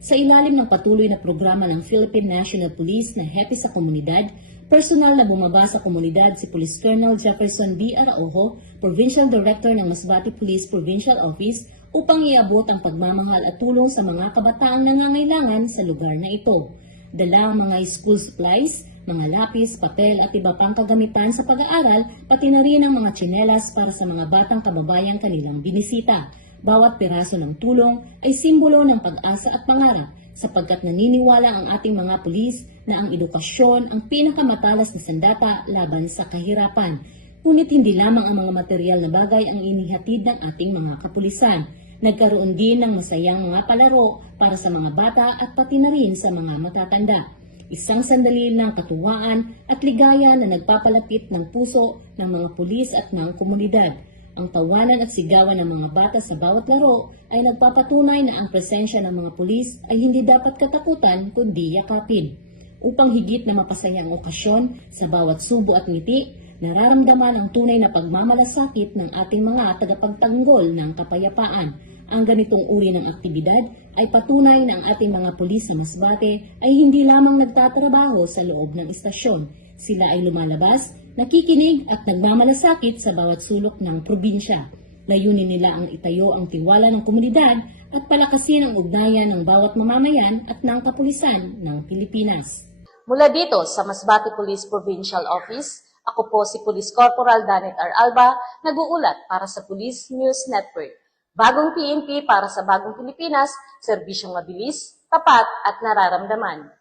Sa ilalim ng patuloy na programa ng Philippine National Police na Happy sa Komunidad, personal na bumaba sa komunidad si Police Colonel Jefferson B. Araujo, Provincial Director ng Masbate Police Provincial Office, upang iabot ang pagmamahal at tulong sa mga kabataang nangangailangan sa lugar na ito. Dala ang mga school supplies, mga lapis, papel at iba pang kagamitan sa pag-aaral, pati na rin ang mga tsinelas para sa mga batang kababayang kanilang binisita. Bawat piraso ng tulong ay simbolo ng pag-asa at pangarap, sapagkat naniniwala ang ating mga pulis na ang edukasyon ang pinakamatalas na sandata laban sa kahirapan. Ngunit hindi lamang ang mga material na bagay ang inihatid ng ating mga kapulisan. Nagkaroon din ng masayang mga palaro para sa mga bata at pati na rin sa mga matatanda. Isang sandali ng katuwaan at ligaya na nagpapalapit ng puso ng mga pulis at ng komunidad. Ang tawanan at sigawan ng mga bata sa bawat laro ay nagpapatunay na ang presensya ng mga pulis ay hindi dapat katakutan kundi yakapin. Upang higit na mapasaya ang okasyon sa bawat subo at ngiti, nararamdaman ang tunay na pagmamalasakit ng ating mga tagapagtanggol ng kapayapaan. Ang ganitong uri ng aktibidad ay patunay na ang ating mga pulis sa Masbate ay hindi lamang nagtatrabaho sa loob ng istasyon. Sila ay lumalabas, nakikinig at nagmamalasakit sa bawat sulok ng probinsya. Layunin nila ang itayo ang tiwala ng komunidad at palakasin ang ugnayan ng bawat mamamayan at ng kapulisan ng Pilipinas. Mula dito sa Masbate Police Provincial Office, ako po si Police Corporal Danet R. Alba, nag-uulat para sa Police News Network. Bagong PNP para sa bagong Pilipinas, serbisyong mabilis, tapat at nararamdaman.